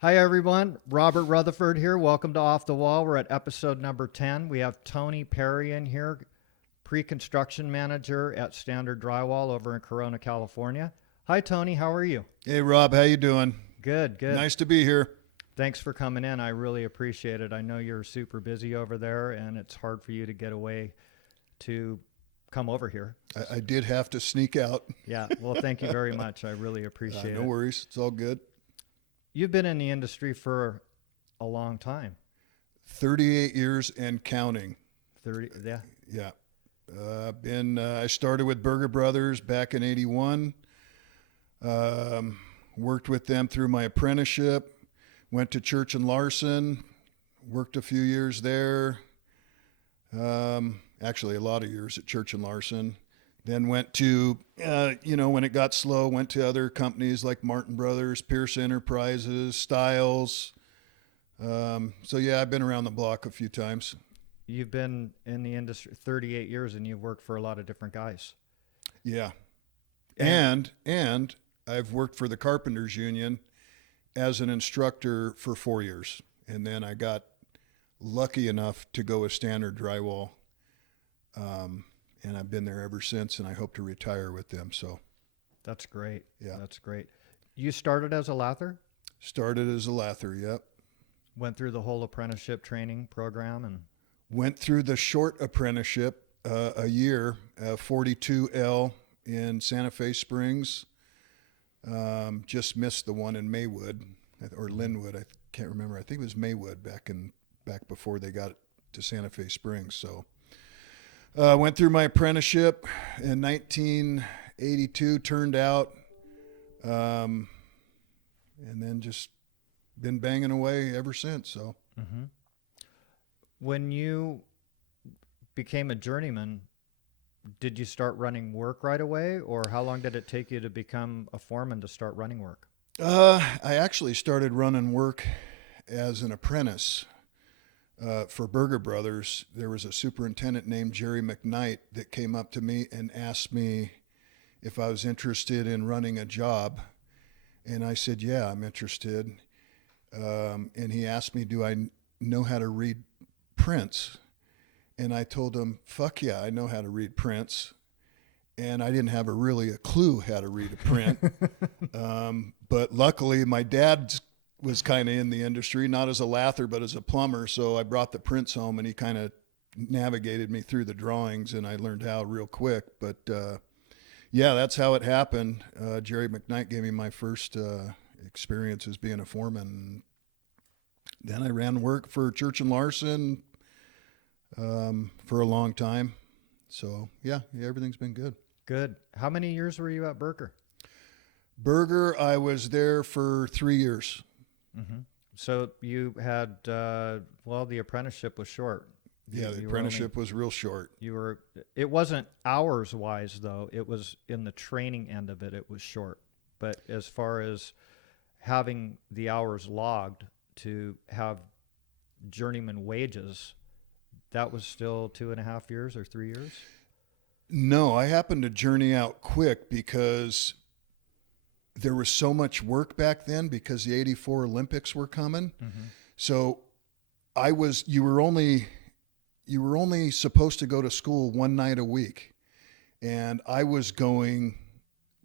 Hi, everyone. Robert Rutherford here. Welcome to Off the Wall. We're at episode number 10. We have Tony Perri in here, pre-construction manager at Standard Drywall over in Corona, California. Hi, Tony. How are you? Hey, Rob. How you doing? Good, good. Nice to be here. Thanks for coming in. I really appreciate it. I know you're super busy over there, and it's hard for you to get away to come over here. I did have to sneak out. Yeah, well, thank you very much. I really appreciate No it. worries. It's all good. You've been in the industry for a long time. 38 years and counting. 30, yeah. Yeah. I started with Berger Brothers back in 81. Worked with them through my apprenticeship. Went to Church and Larson. Worked a few years there. Actually, a lot of years at Church and Larson. Then went to, when it got slow, went to other companies like Martin Brothers, Pierce Enterprises, Stiles. I've been around the block a few times. You've been in the industry 38 years and you've worked for a lot of different guys. Yeah. And I've worked for the Carpenters Union as an instructor for 4 years. And then I got lucky enough to go with Standard Drywall. And I've been there ever since, and I hope to retire with them. So that's great. Yeah. That's great. You started as a lather? Started as a lather, yep. Went through the whole apprenticeship training program and went through the short apprenticeship a year, 42L in Santa Fe Springs. Just missed the one in Maywood or Linwood. I can't remember. I think it was Maywood back before they got to Santa Fe Springs. So went through my apprenticeship in 1982, turned out, and then just been banging away ever since. So, When you became a journeyman, did you start running work right away, or how long did it take you to become a foreman to start running work? I actually started running work as an apprentice. For Berger Brothers, there was a superintendent named Jerry McKnight that came up to me and asked me if I was interested in running a job. And I said, yeah, I'm interested. And he asked me, do I know how to read prints? And I told him, fuck yeah, I know how to read prints. And I didn't have really a clue how to read a print. But luckily, my dad was kind of in the industry, not as a lather, but as a plumber. So I brought the prints home and he kind of navigated me through the drawings and I learned how real quick. But that's how it happened. Jerry McKnight gave me my first experience as being a foreman. Then I ran work for Church and Larson for a long time. So everything's been good. Good. How many years were you at Berger? Berger, I was there for 3 years. Mm-hmm. So you had, the apprenticeship was short. Yeah, the apprenticeship was real short. It wasn't hours wise though. It was in the training end of it. It was short. But as far as having the hours logged to have journeyman wages, that was still 2.5 years or 3 years? No, I happened to journey out quick because there was so much work back then because the 84 Olympics were coming. Mm-hmm. So you were only supposed to go to school one night a week. And I was going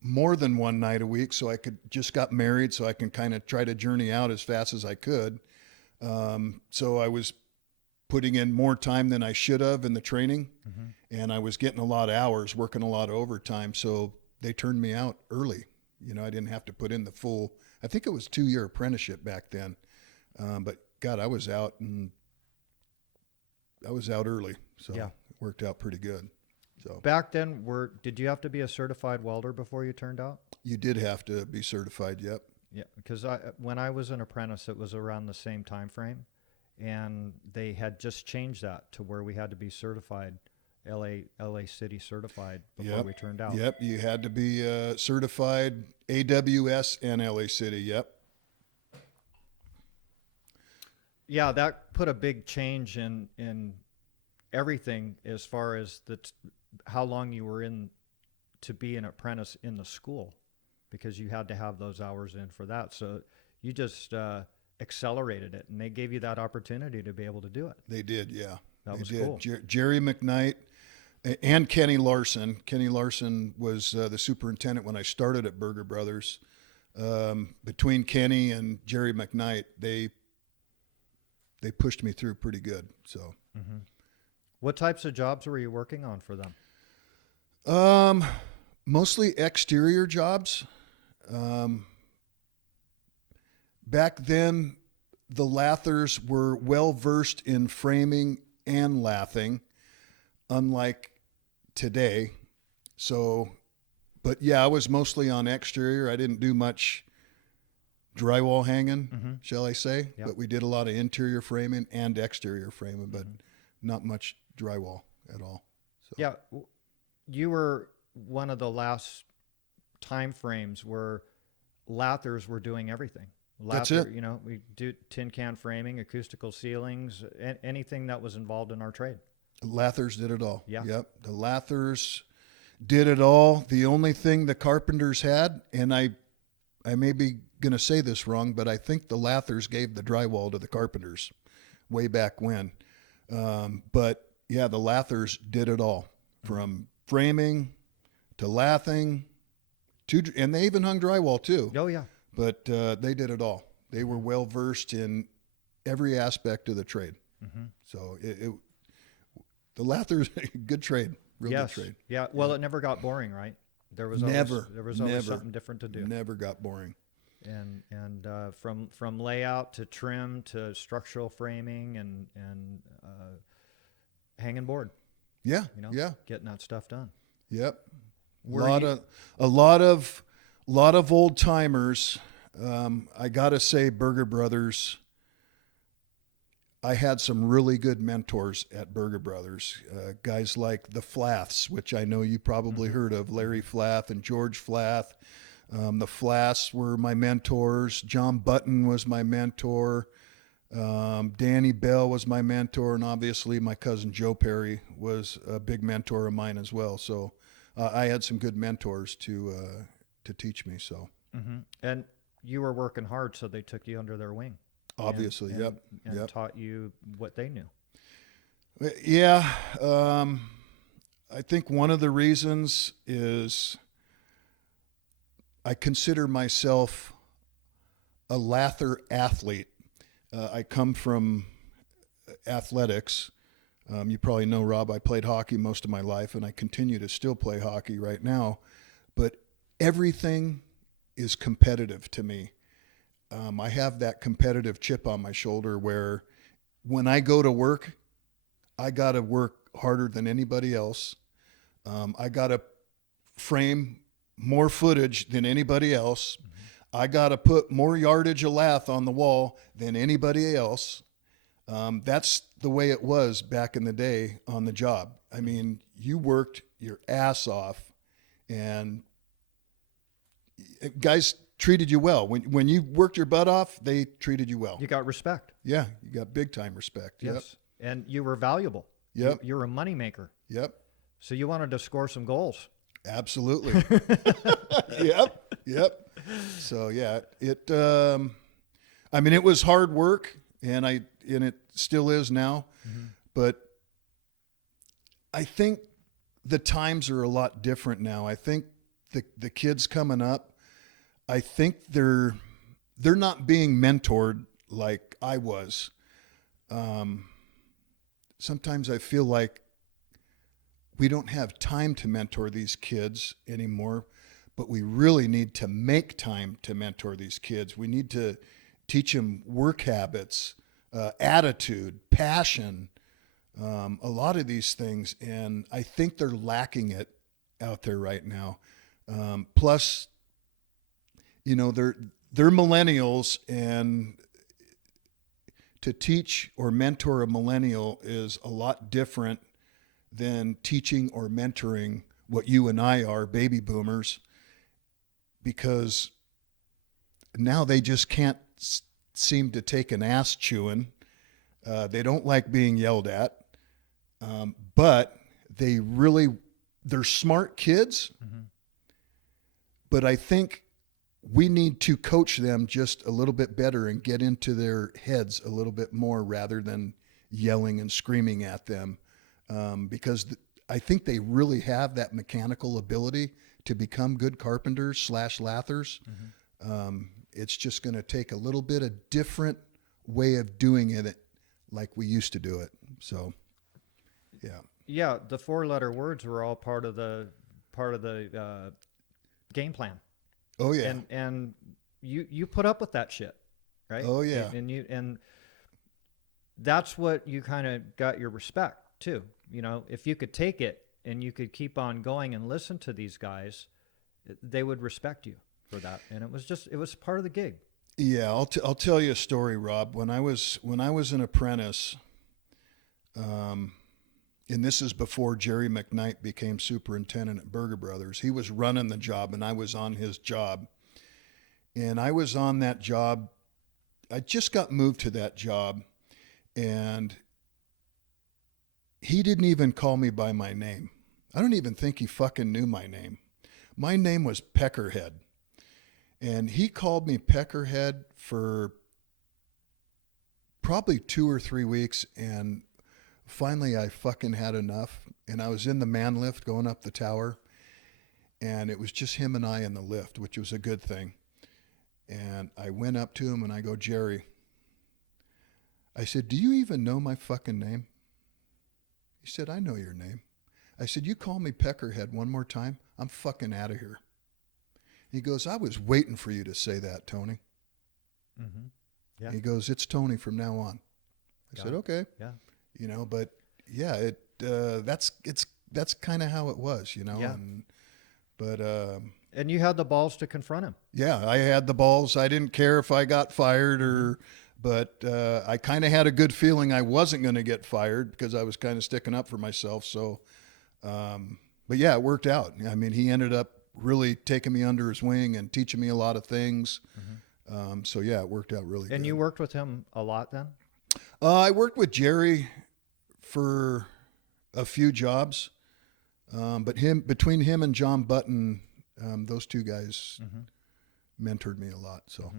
more than one night a week. So just got married so I can kind of try to journey out as fast as I could. So I was putting in more time than I should have in the training. Mm-hmm. And I was getting a lot of hours, working a lot of overtime. So they turned me out early. I didn't have to put in the full, I think it was 2-year apprenticeship back then. But God, I was out early. So It worked out pretty good. So back then, did you have to be a certified welder before you turned out? You did have to be certified. Yep. Yeah. Because when I was an apprentice, it was around the same time frame and they had just changed that to where we had to be certified. LA City certified before we turned out. Yep, you had to be certified AWS and LA City. Yep. Yeah, that put a big change in everything as far as how long you were in to be an apprentice in the school, because you had to have those hours in for that. So you just accelerated it, and they gave you that opportunity to be able to do it. They did, yeah. That They was did. cool. Jerry McKnight and Kenny Larson. Kenny Larson was the superintendent when I started at Burger Brothers. Between Kenny and Jerry McKnight, they pushed me through pretty good. So, What types of jobs were you working on for them? mostly exterior jobs. Back then, the lathers were well versed in framing and lathing, unlike today. So, but yeah, I was mostly on exterior. I didn't do much drywall hanging, shall I say? Yep. But we did a lot of interior framing and exterior framing, but not much drywall at all. So. Yeah, you were one of the last time frames where lathers were doing everything. That's it. You know, we do tin can framing, acoustical ceilings, anything that was involved in our trade. Lathers did it all. Yeah. Yep. The lathers did it all. The only thing the carpenters had, and I may be going to say this wrong, but I think the lathers gave the drywall to the carpenters way back when. But yeah, the lathers did it all, from framing to lathing and they even hung drywall too. Oh yeah. But they did it all. They were well versed in every aspect of the trade. So the lathers, good trade, real good trade. Yeah. Well, it never got boring, right? There was always something different to do. Never got boring. And from layout to trim to structural framing and hanging board. Yeah. You know, getting that stuff done. Yep. A lot of old timers. I gotta say, Burger Brothers. I had some really good mentors at Burger Brothers. Guys like the Flaths, which I know you probably heard of, Larry Flath and George Flath. The Flaths were my mentors. John Button was my mentor. Danny Bell was my mentor, and obviously my cousin Joe Perri was a big mentor of mine as well. So I had some good mentors to teach me. So, and you were working hard, so they took you under their wing. Obviously, and taught you what they knew. Yeah, I think one of the reasons is I consider myself a lather athlete. I come from athletics. You probably know, Rob, I played hockey most of my life, and I continue to still play hockey right now. But everything is competitive to me. I have that competitive chip on my shoulder where when I go to work, I got to work harder than anybody else. I got to frame more footage than anybody else. I got to put more yardage of lath on the wall than anybody else. That's the way it was back in the day on the job. I mean, you worked your ass off, and guys treated you well. When you worked your butt off, they treated you well. You got respect. Yeah, you got big time respect. Yes. Yep. And you were valuable. Yep. You're a moneymaker. Yep. So you wanted to score some goals. Absolutely. Yep. So yeah, it was hard work, and it still is now. But I think the times are a lot different now. I think the kids coming up, I think they're not being mentored like I was. Sometimes I feel like we don't have time to mentor these kids anymore, but we really need to make time to mentor these kids. We need to teach them work habits, attitude, passion, a lot of these things. And I think they're lacking it out there right now. Plus, you know, they're millennials, and to teach or mentor a millennial is a lot different than teaching or mentoring what you and I are, baby boomers, because now they just can't seem to take an ass chewing. They don't like being yelled at, but they're smart kids. But I think we need to coach them just a little bit better and get into their heads a little bit more rather than yelling and screaming at them, because I think they really have that mechanical ability to become good carpenters / lathers. It's just going to take a little bit of different way of doing it like we used to do it. So, yeah. Yeah, the 4-letter words were all part of the game plan. Oh yeah. And you put up with that shit, right? Oh yeah. And that's what you kind of got your respect too. You know, if you could take it and you could keep on going and listen to these guys, they would respect you for that. And it was part of the gig. Yeah, I'll tell you a story, Rob. When I was an apprentice, and this is before Jerry McKnight became superintendent at Berger Brothers. He was running the job, and I was on his job. And I was on that job. I just got moved to that job, and he didn't even call me by my name. I don't even think he fucking knew my name. My name was Peckerhead. And he called me Peckerhead for probably 2 or 3 weeks, and finally I fucking had enough. And I was in the man lift going up the tower, and it was just him and I in the lift, which was a good thing. And I went up to him and I go, Jerry, I said, do you even know my fucking name? He said, I know your name. I said, you call me Peckerhead one more time, I'm fucking out of here. He goes, I was waiting for you to say that, Tony. Mm-hmm. Yeah. He goes, it's Tony from now on. I said, okay. Yeah. You know, but yeah, that's kind of how it was, you know. Yeah. And you had the balls to confront him. Yeah, I had the balls. I didn't care if I got fired but I kind of had a good feeling I wasn't going to get fired because I was kind of sticking up for myself. So, but yeah, it worked out. I mean, he ended up really taking me under his wing and teaching me a lot of things. So yeah, it worked out really good. And you worked with him a lot then? I worked with Jerry for a few jobs, but between him and John Button, those two guys mentored me a lot. So,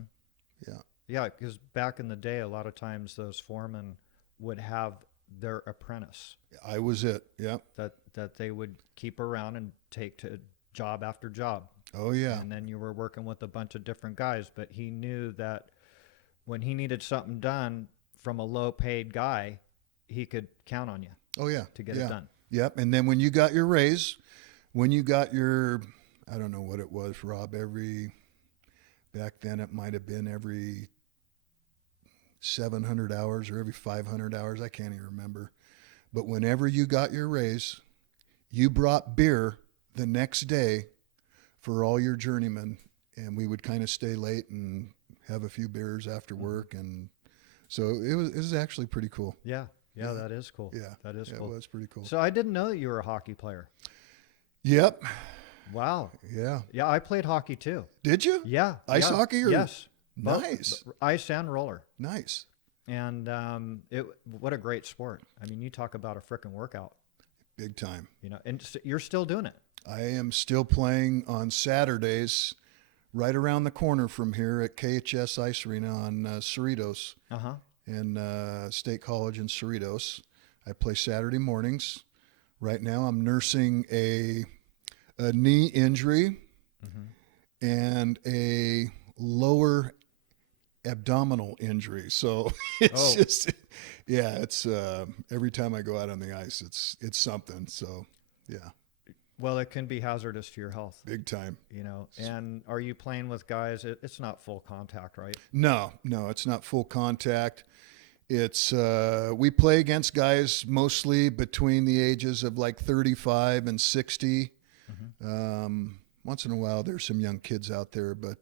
yeah. Yeah, because back in the day, a lot of times those foremen would have their apprentice. I was it. Yeah. That they would keep around and take to job after job. Oh yeah. And then you were working with a bunch of different guys, but he knew that when he needed something done from a low paid guy, he could count on you. Oh yeah. To get it done. Yep. And then when you got your raise, when you got your, I don't know what it was, Rob, back then it might have been every 700 hours or every 500 hours. I can't even remember. But whenever you got your raise, you brought beer the next day for all your journeymen, and we would kind of stay late and have a few beers after work. And so it was actually pretty cool. Yeah. Yeah, that is cool. Yeah. That is cool. It was pretty cool. So I didn't know that you were a hockey player. Yep. Wow. Yeah. Yeah, I played hockey too. Did you? Yeah. Ice hockey? Or? Yes. Nice. Ice and roller. Nice. And what a great sport. I mean, you talk about a frickin' workout. Big time. You know, and you're still doing it. I am still playing on Saturdays right around the corner from here at KHS Ice Arena on Cerritos in State College in Cerritos. I play Saturday mornings. Right now I'm nursing a knee injury and a lower abdominal injury. So it's just, yeah, it's every time I go out on the ice, it's something. So yeah. Well, it can be hazardous to your health. Big time. You know, and are you playing with guys? It's not full contact, right? No, it's not full contact. It's we play against guys mostly between the ages of like 35 and 60. Once in a while, there's some young kids out there, but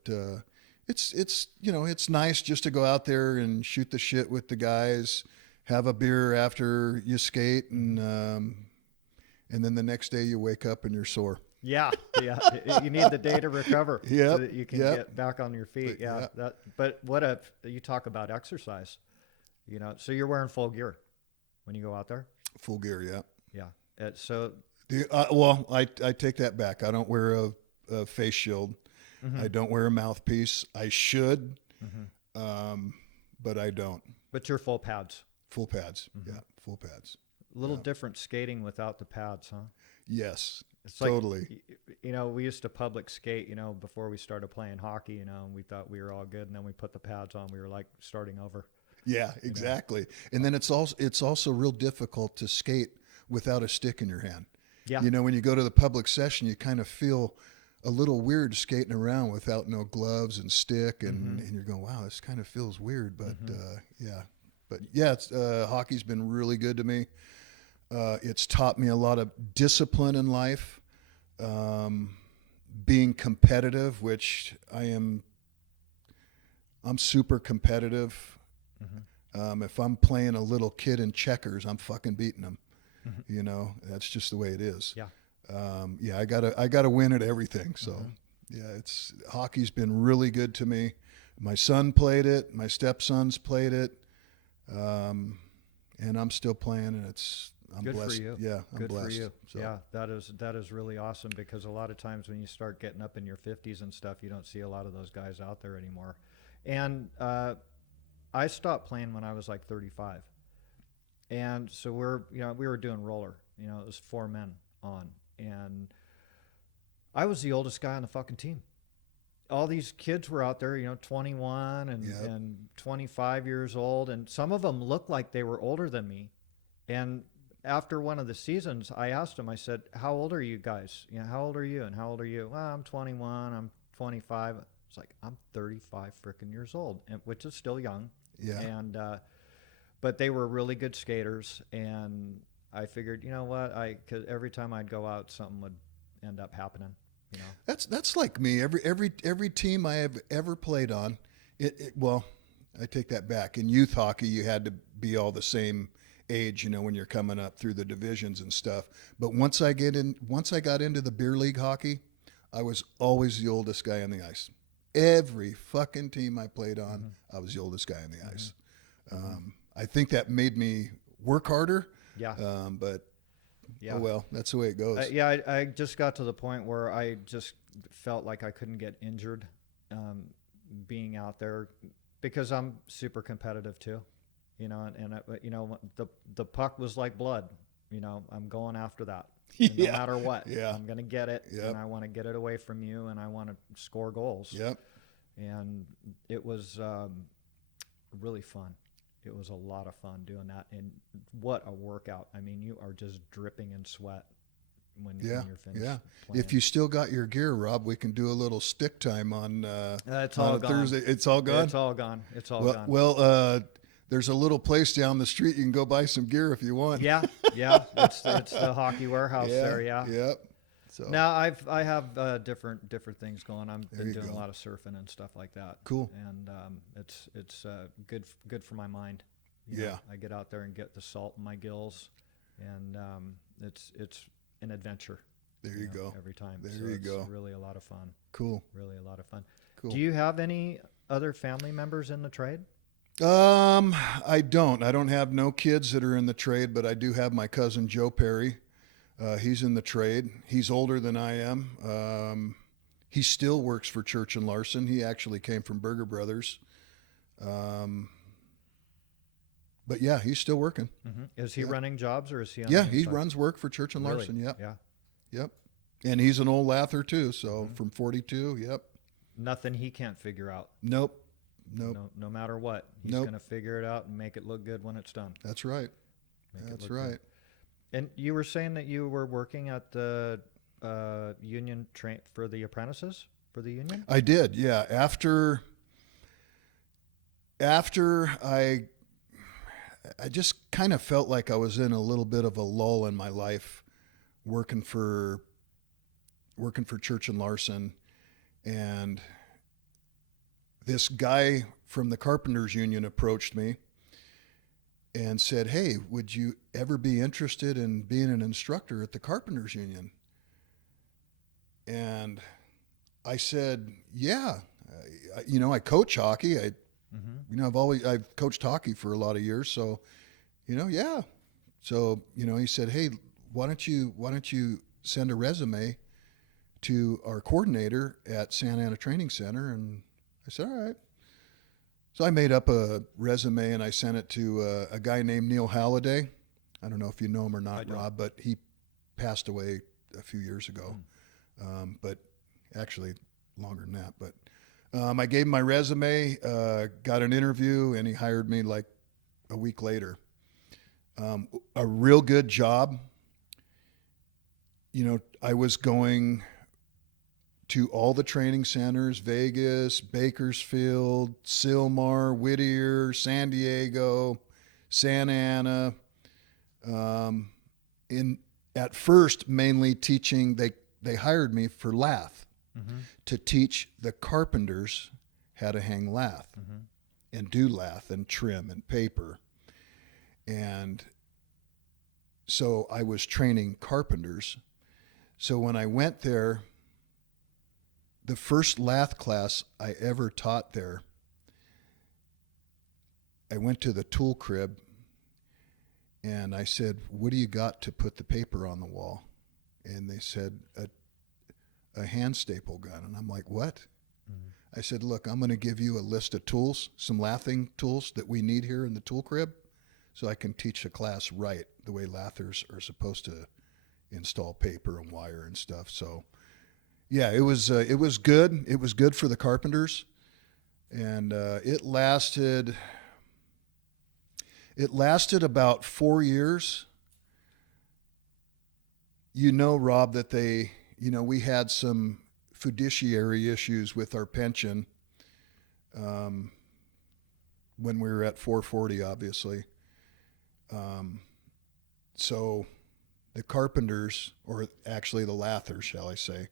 it's you know, it's nice just to go out there and shoot the shit with the guys, have a beer after you skate, and then the next day you wake up and you're sore. Yeah. You need the day to recover so that you can get back on your feet. But you talk about exercise, you know, so you're wearing full gear when you go out there? Full gear, yeah. Yeah. So well, I take that back. I don't wear a face shield. I don't wear a mouthpiece. I should, but I don't. But you're full pads. Full pads. Yeah, full pads. A little different skating without the pads, huh? Yes, It's totally. like, you know, we used to public skate, you know, before we started playing hockey, you know, and we thought we were all good. And then we put the pads on. We were like starting over. Yeah, exactly. And then it's also real difficult to skate without a stick in your hand. Yeah. You know, when you go to the public session, you kind of feel a little weird skating around without no gloves and stick, and you're going, wow, this kind of feels weird. But hockey's been really good to me. It's taught me a lot of discipline in life, being competitive, which I'm super competitive. If I'm playing a little kid in checkers, I'm fucking beating them. You know, that's just the way it is. Yeah. I gotta win at everything. So hockey's been really good to me. My son played it. My stepsons played it. And I'm still playing, and I'm Good blessed. for you. Yeah, I'm Good blessed. for you. So, Yeah, that is really awesome, because a lot of times when you start getting up in your 50s and stuff, you don't see a lot of those guys out there anymore. And I stopped playing when I was like 35. And so we were doing roller, you know, it was 4 men on, and I was the oldest guy on the fucking team. All these kids were out there, you know, 21 and 25 years old, and some of them looked like they were older than me. And after one of the seasons, I asked them, I said, how old are you guys? You know, how old are you? And how old are you? Well, I'm 21, I'm 25. It's like, I'm 35 freaking years old, which is still young. Yeah. And, but they were really good skaters, and I figured, you know what, cause every time I'd go out, something would end up happening, you know? That's like me. Every team I have ever played on, well, I take that back. In youth hockey, you had to be all the same age, you know, when you're coming up through the divisions and stuff. But once I got into the beer league hockey, I was always the oldest guy on the ice. Every fucking team I played on, I was the oldest guy on the ice. I think that made me work harder. Yeah. But Yeah. oh well, that's the way it goes. I just got to the point where I just felt like I couldn't get injured being out there, because I'm super competitive too, you know, and you know, the puck was like blood, you know, I'm going after that. No matter what, I'm going to get it, and I want to get it away from you, and I want to score goals. Yep. And it was really fun. It was a lot of fun doing that, and what a workout. I mean, you are just dripping in sweat when you're finished playing. If you still got your gear, Rob, we can do a little stick time on it's all on gone. Thursday. It's all gone? It's all gone. It's all gone. Well, there's a little place down the street. You can go buy some gear if you want. Yeah. It's the hockey warehouse there. Yeah. Yep. So Now I have different things going. I've been doing a lot of surfing and stuff like that. Cool. And it's good for my mind. You Yeah. know, I get out there and get the salt in my gills, and it's an adventure. There you go. Every time. There so you it's go. Really a lot of fun. Cool. Really a lot of fun. Cool. Do you have any other family members in the trade? I don't. I don't have no kids that are in the trade, but I do have my cousin Joe Perri. He's in the trade. He's older than I am. He still works for Church and Larson. He actually came from Berger Brothers. But yeah, he's still working. Mm-hmm. Is he running jobs, or is he on Yeah, the he inside? runs work for Church and Really? Larson. Yep. Yeah. Yep. And he's an old lather too. So from 42. Yep. Nothing he can't figure out. Nope. No matter what, he's going to figure it out and make it look good when it's done. That's right. That's right. Good. And you were saying that you were working at the union for the apprentices for the union? I did. Yeah. After I just kind of felt like I was in a little bit of a lull in my life, working for Church and Larson, and this guy from the Carpenters Union approached me and said, "Hey, would you ever be interested in being an instructor at the Carpenters Union?" And I said, "Yeah, I coach hockey. I've coached hockey for a lot of years, so yeah." So he said, "Hey, why don't you send a resume to our coordinator at Santa Ana Training Center, and I said, all right. So I made up a resume and I sent it to a guy named Neil Halliday. I don't know if you know him or not, Rob, but he passed away a few years ago. But actually longer than that. But I gave him my resume, got an interview, and he hired me like a week later. A real good job. You know, I was going to all the training centers: Vegas, Bakersfield, Sylmar, Whittier, San Diego, Santa Ana. At first, mainly teaching. They hired me for lath, to teach the carpenters how to hang lath and do lath and trim and paper. And so I was training carpenters. So when I went there, the first lath class I ever taught there, I went to the tool crib and I said, what do you got to put the paper on the wall? And they said, a hand staple gun. And I'm like, what? I said, look, I'm going to give you a list of tools, some lathing tools that we need here in the tool crib, so I can teach the class right, the way lathers are supposed to install paper and wire and stuff. So yeah, it was good. It was good for the carpenters. And it lasted about 4 years. You know, Rob, that we had some fiduciary issues with our pension when we were at 440, obviously. So the carpenters, or actually the lathers, shall I say,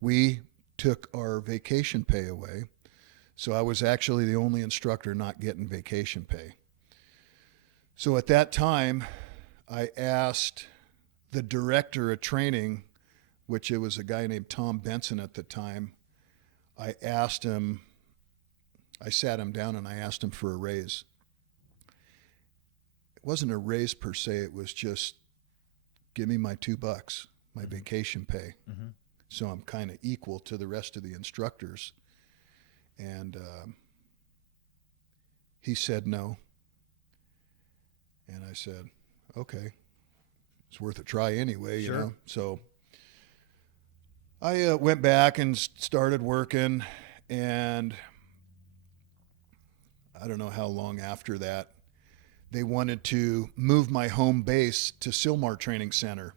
we took our vacation pay away. So I was actually the only instructor not getting vacation pay. So at that time, I asked the director of training, which it was a guy named Tom Benson at the time. I sat him down and I asked him for a raise. It wasn't a raise per se. It was just, give me my $2, my vacation pay. So I'm kind of equal to the rest of the instructors. And he said no. And I said, okay, it's worth a try anyway, Sure. you know. So I went back and started working, and I don't know how long after that, they wanted to move my home base to Sylmar Training Center,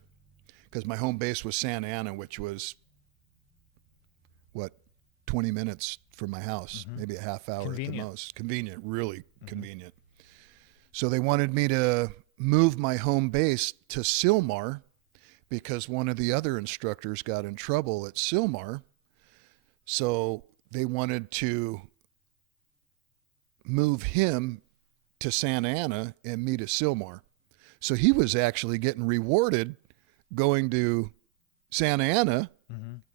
because my home base was Santa Ana, which was, 20 minutes from my house, maybe a half hour at the most. Convenient, really convenient. So they wanted me to move my home base to Sylmar, because one of the other instructors got in trouble at Sylmar. So they wanted to move him to Santa Ana and me to Sylmar. So he was actually getting rewarded going to Santa Ana,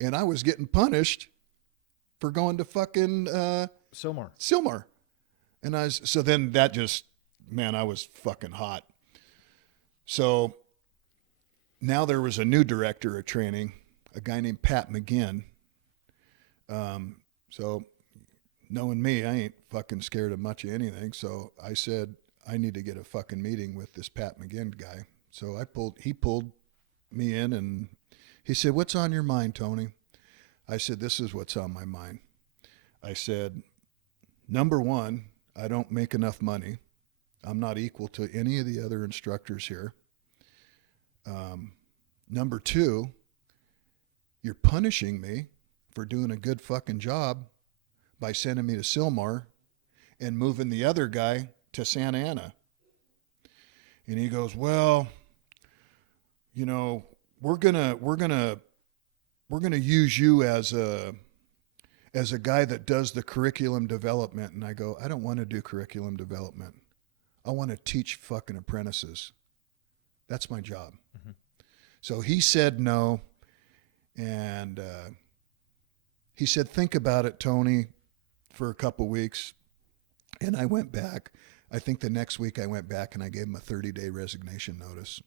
and I was getting punished for going to fucking Sylmar. And so then that just, man, I was fucking hot. So now there was a new director of training, a guy named Pat McGinn. So knowing me, I ain't fucking scared of much of anything. So I said, I need to get a fucking meeting with this Pat McGinn guy. So he pulled me in and he said, what's on your mind, Tony? I said, this is what's on my mind. I said, number one, I don't make enough money. I'm not equal to any of the other instructors here. Number two, you're punishing me for doing a good fucking job by sending me to Sylmar and moving the other guy to Santa Ana. And he goes, well, you know, we're gonna use you as a guy that does the curriculum development. And I go, I don't want to do curriculum development. I want to teach fucking apprentices. That's my job. So he said no. And he said, think about it, Tony, for a couple weeks. And I went back. I think the next week I went back and I gave him a 30-day resignation notice.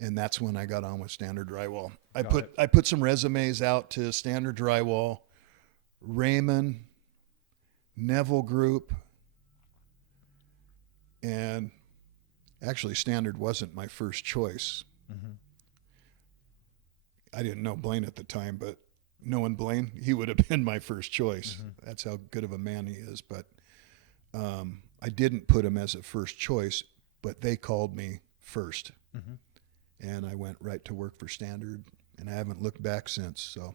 And that's when I got on with Standard Drywall. I Got put some resumes out to Standard Drywall, Raymond, Neville Group, and actually Standard wasn't my first choice. Mm-hmm. I didn't know Blaine at the time, but knowing Blaine, he would have been my first choice. Mm-hmm. That's how good of a man he is. But I didn't put him as a first choice, but they called me first. Mm-hmm. And I went right to work for Standard, and I haven't looked back since. So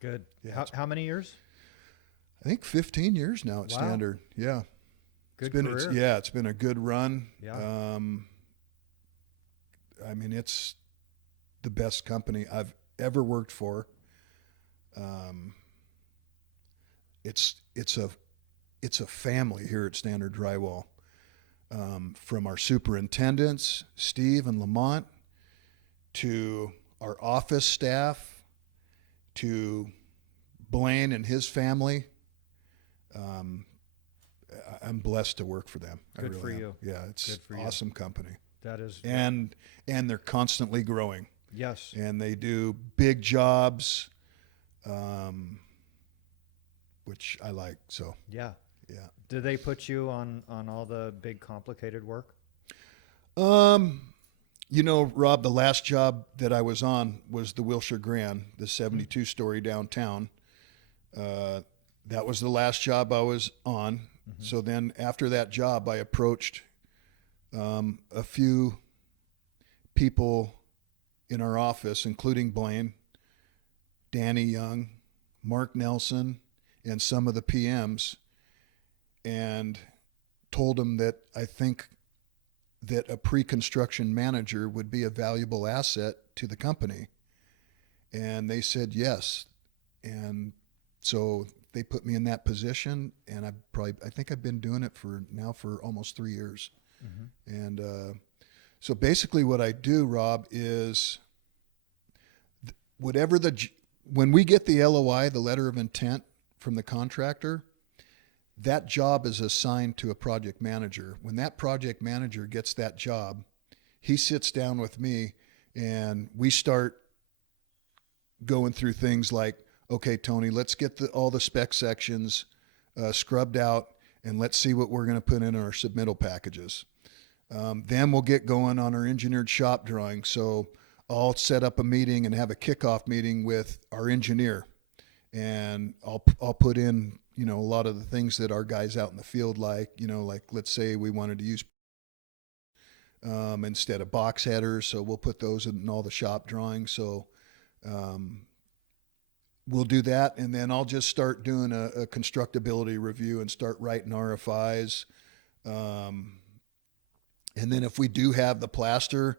Good. Yeah, How many years? I think 15 years now at Wow. Standard. Yeah. Good It's career. it's been a good run. Yeah. I mean, it's the best company I've ever worked for. It's a family here at Standard Drywall. From our superintendents, Steve and Lamont, to our office staff, to Blaine and his family. I'm blessed to work for them. I Good really for am. you. Yeah, it's Good for you. awesome company. That is. And they're constantly growing, Yes. and they do big jobs, which I like. So Yeah. yeah. Do they put you on all the big complicated work? You know, Rob, the last job that I was on was the Wilshire Grand, the 72-story downtown. That was the last job I was on. Mm-hmm. So then after that job, I approached a few people in our office, including Blaine, Danny Young, Mark Nelson, and some of the PMs, and told them that I think that a pre-construction manager would be a valuable asset to the company. And they said yes. And so they put me in that position, and I think I've been doing it for almost 3 years. Mm-hmm. And so basically what I do, Rob, is when we get the LOI, the letter of intent from the contractor, that job is assigned to a project manager. When that project manager gets that job, he sits down with me and we start going through things like, okay, Tony, let's get all the spec sections scrubbed out, and let's see what we're going to put in our submittal packages. Then we'll get going on our engineered shop drawing. So I'll set up a meeting and have a kickoff meeting with our engineer, and I'll put in, you know, a lot of the things that our guys out in the field like, you know, like let's say we wanted to use instead of box headers, so we'll put those in all the shop drawings. So we'll do that, and then I'll just start doing a constructability review and start writing RFIs. And then if we do have the plaster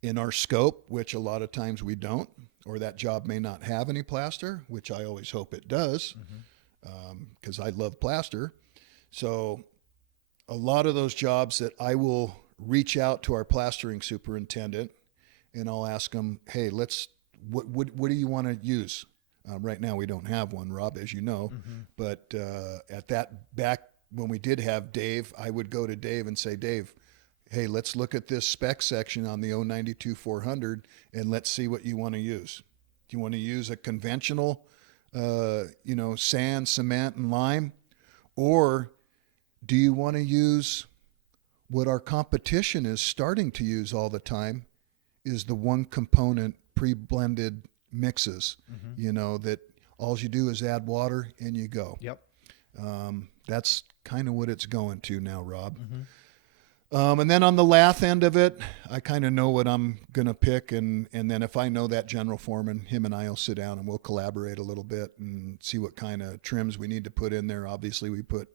in our scope, which a lot of times we don't, or that job may not have any plaster, which I always hope it does, because I love plaster. So a lot of those jobs that I will reach out to our plastering superintendent, and I'll ask them, hey, what do you want to use? Right now we don't have one, Rob, as you know, but at that back when we did have Dave, I would go to Dave and say, Dave, hey, let's look at this spec section on the 092-400 and let's see what you want to use. Do you want to use a conventional, sand, cement, and lime? Or do you want to use what our competition is starting to use all the time, is the one component pre-blended mixes, that all you do is add water and you go. Yep. That's kind of what it's going to now, Rob. And then on the lath end of it, I kind of know what I'm going to pick. And then if I know that general foreman, him and I will sit down and we'll collaborate a little bit and see what kind of trims we need to put in there. Obviously, we put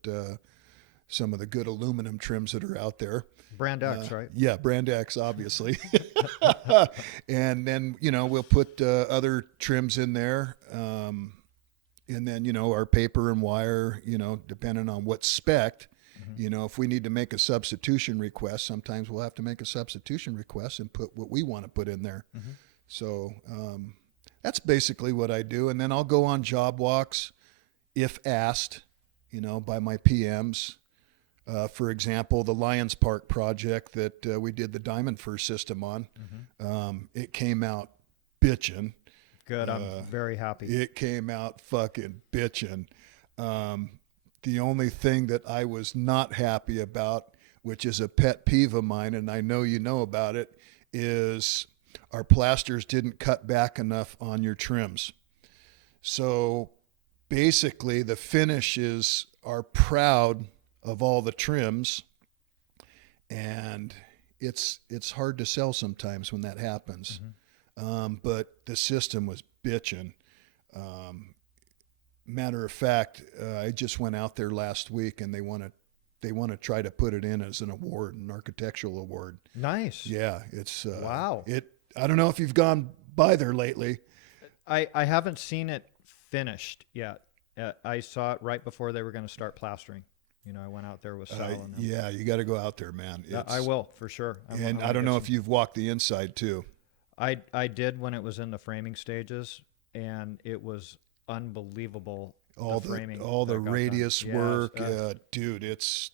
some of the good aluminum trims that are out there. Brand X, right? Yeah, Brand X, obviously. And then, we'll put other trims in there. And then, our paper and wire, depending on what spec. If we need to make a substitution request, sometimes we'll have to make a substitution request and put what we want to put in there. So that's basically what I do. And then I'll go on job walks if asked, by my PMs. For example, the Lions Park project that we did the diamond first system on, it came out bitchin'. Good. I'm very happy. It came out fucking bitchin'. The only thing that I was not happy about, which is a pet peeve of mine, and I know you know about it, is our plasters didn't cut back enough on your trims. So basically the finishes are proud of all the trims, and it's hard to sell sometimes when that happens. But the system was bitching. Matter of fact, I just went out there last week, and they want to try to put it in as an award, an architectural award. Nice. Yeah, it's wow. I don't know if you've gone by there lately. I haven't seen it finished yet. I saw it right before they were going to start plastering. I went out there with Sal and them. Yeah, you got to go out there, man. I will, for sure. And I don't know if you've walked the inside too. I did when it was in the framing stages, and it was unbelievable. All the radius work, dude. It's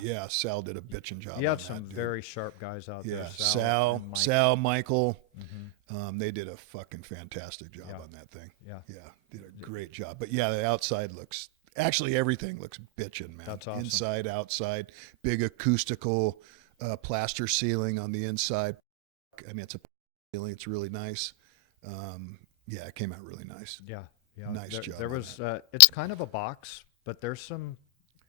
yeah. Sal did a bitchin' job. He had some very sharp guys out there. Sal, Michael. They did a fucking fantastic job on that thing. Yeah, did a great job. But yeah, the outside looks. Actually, everything looks bitchin', man. That's awesome. Inside, outside, big acoustical plaster ceiling on the inside. I mean, it's a ceiling. It's really nice. Yeah, it came out really nice. Yeah. Nice job. There was. It's kind of a box, but there's some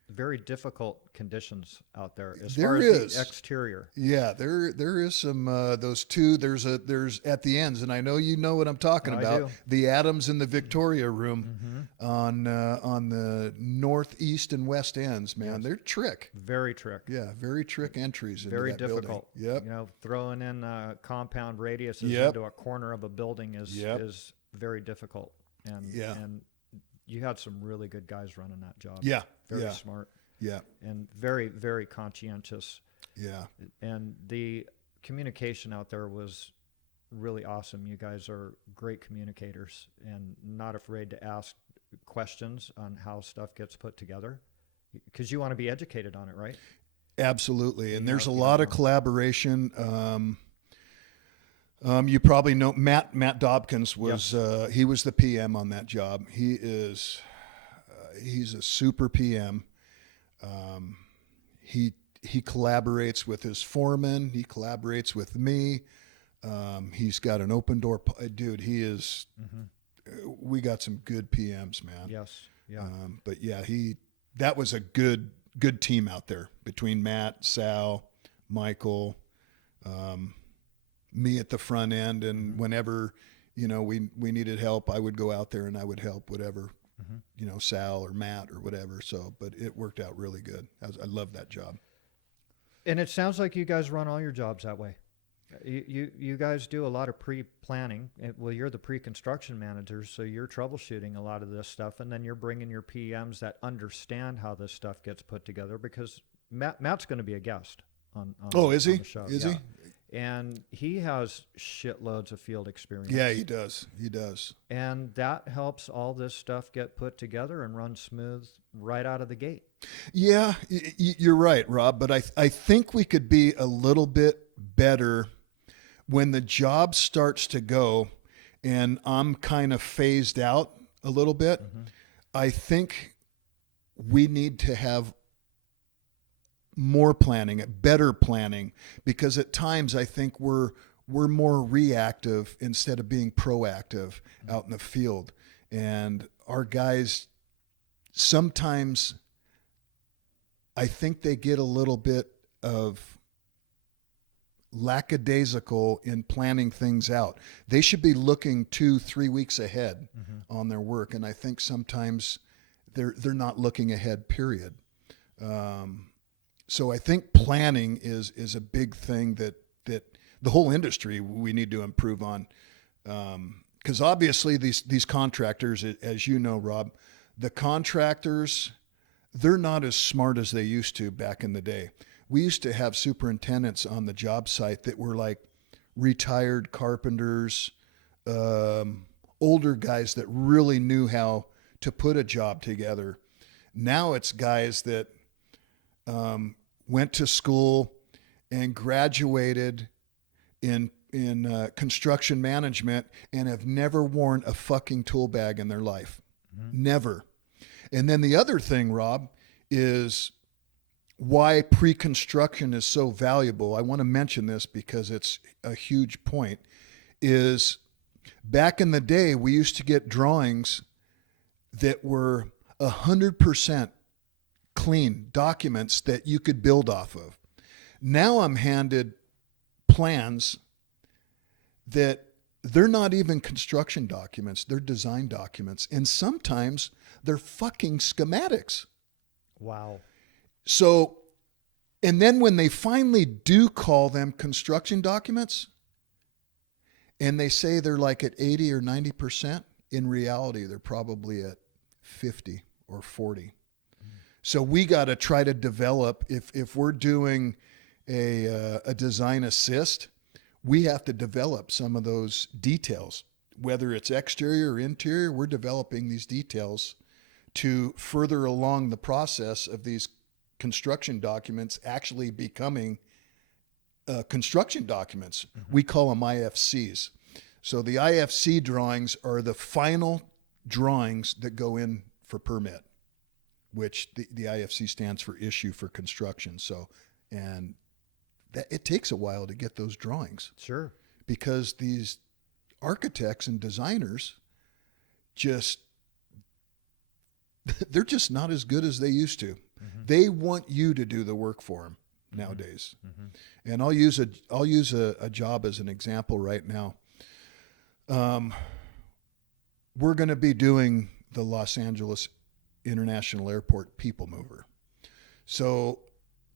very difficult conditions out there as far as the exterior. Yeah, there is some those two. There's at the ends, and I know you know what I'm talking about. The Adams and the Victoria room on the northeast and west ends, man. Yes. They're trick. Very trick. Yeah, very trick entries. Very into that difficult. Building. Yep. Throwing in compound radiuses into a corner of a building is very difficult. And you had some really good guys running that job. Yeah. Very smart. Yeah. And very, very conscientious. Yeah. And the communication out there was really awesome. You guys are great communicators and not afraid to ask questions on how stuff gets put together, because you want to be educated on it, right? Absolutely. And there's a lot of collaboration. You probably know Matt Dobkins was he was the PM on that job. He's a super PM. He collaborates with his foreman. He collaborates with me. He's got an open door. Dude, he is. We got some good PMs, man. Yes. Yeah. But yeah, that was a good team out there between Matt, Sal, Michael, me at the front end, and whenever we needed help, I would go out there and I would help whatever Sal or Matt or whatever. So, but it worked out really good. I love that job. And it sounds like you guys run all your jobs that way. You guys do a lot of pre-planning. Well, you're the pre-construction managers, so you're troubleshooting a lot of this stuff, and then you're bringing your PMs that understand how this stuff gets put together, because Matt's going to be a guest on is he? The show. Is he? And he has shitloads of field experience. Yeah, he does. And that helps all this stuff get put together and run smooth right out of the gate. Yeah, you're right, Rob. But I think we could be a little bit better when the job starts to go and I'm kind of phased out a little bit. I think we need to have more planning, better planning, because at times I think we're more reactive instead of being proactive out in the field. And our guys, sometimes I think they get a little bit of lackadaisical in planning things out. They should be looking 2-3 weeks ahead on their work. And I think sometimes they're not looking ahead, period. So I think planning is a big thing that the whole industry we need to improve on. Because obviously these contractors, as you know, Rob, the contractors, they're not as smart as they used to back in the day. We used to have superintendents on the job site that were like retired carpenters, older guys that really knew how to put a job together. Now it's guys that went to school and graduated in construction management and have never worn a fucking tool bag in their life. Never. And then the other thing, Rob, is why pre-construction is so valuable. I want to mention this because it's a huge point, is back in the day, we used to get drawings that were 100% clean documents that you could build off of. Now I'm handed plans that they're not even construction documents, they're design documents. And sometimes they're fucking schematics. Wow. So, and then when they finally do call them construction documents and they say they're like at 80 or 90%, in reality, they're probably at 50 or 40. So we got to try to develop, if we're doing a design assist, we have to develop some of those details, whether it's exterior or interior. We're developing these details to further along the process of these construction documents actually becoming construction documents. We call them IFCs. So the IFC drawings are the final drawings that go in for permit, which the IFC stands for issue for construction. So, and that it takes a while to get those drawings. Sure. Because these architects and designers they're just not as good as they used to. They want you to do the work for them nowadays. And I'll use a job as an example right now. We're going to be doing the Los Angeles International Airport people mover. So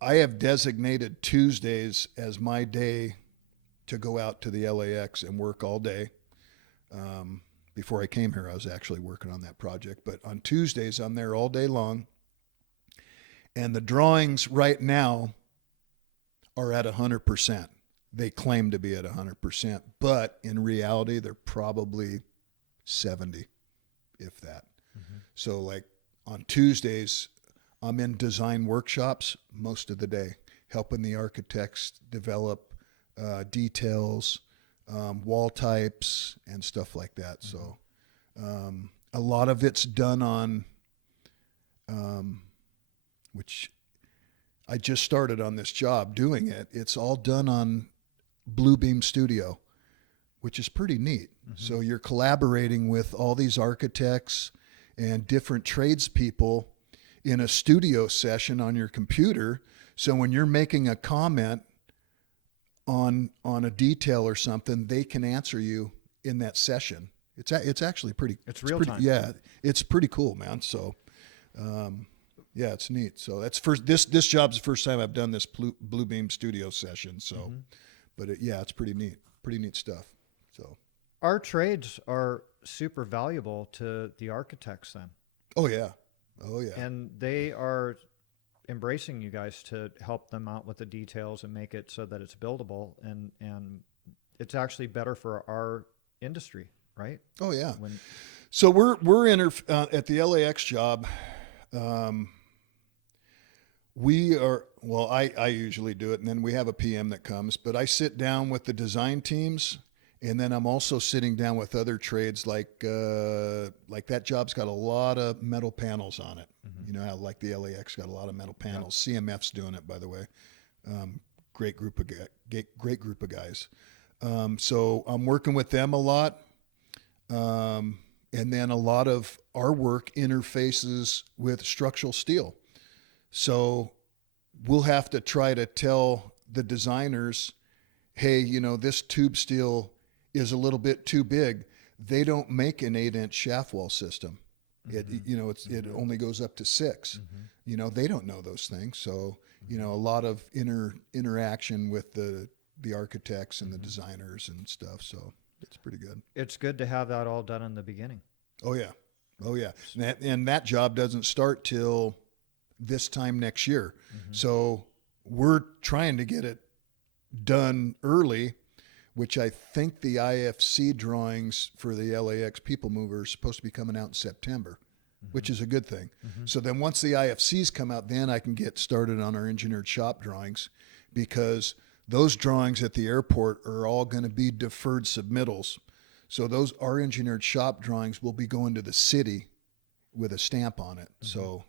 I have designated Tuesdays as my day to go out to the LAX and work all day. Before I came here, I was actually working on that project. But on Tuesdays, I'm there all day long. And the drawings right now are at 100%. They claim to be at 100%. But in reality, they're probably 70, if that. So like on Tuesdays, I'm in design workshops most of the day, helping the architects develop details, wall types, and stuff like that. So a lot of it's done on, which I just started on this job doing it. It's all done on Bluebeam Studio, which is pretty neat. So you're collaborating with all these architects and different tradespeople in a studio session on your computer. So when you're making a comment on a detail or something, they can answer you in that session. It's actually pretty. It's real pretty, time. Yeah, it's pretty cool, man. So, yeah, it's neat. So that's this job's the first time I've done this Bluebeam Studio session. So, but it's pretty neat stuff. So our trades are super valuable to the architects then. Oh yeah. And they are embracing you guys to help them out with the details and make it so that it's buildable, and it's actually better for our industry, right? Oh yeah. So we're in at the LAX job. We are, well, I usually do it, and then we have a PM that comes, but I sit down with the design teams, and then I'm also sitting down with other trades like that job's got a lot of metal panels on it. You know how like the LAX got a lot of metal panels. Yep. CMF's doing it, by the way. Great group of guys. So I'm working with them a lot. And then a lot of our work interfaces with structural steel. So we'll have to try to tell the designers, hey, this tube steel is a little bit too big. They don't make an 8-inch shaft wall system. It only goes up to 6. They don't know those things. So, a lot of interaction with the architects and the designers and stuff. So it's pretty good. It's good to have that all done in the beginning. Oh yeah. And that job doesn't start till this time next year. So we're trying to get it done early, which I think the IFC drawings for the LAX people mover is supposed to be coming out in September. which is a good thing. So then once the IFCs come out, then I can get started on our engineered shop drawings, because those drawings at the airport are all going to be deferred submittals. So our engineered shop drawings will be going to the city with a stamp on it. So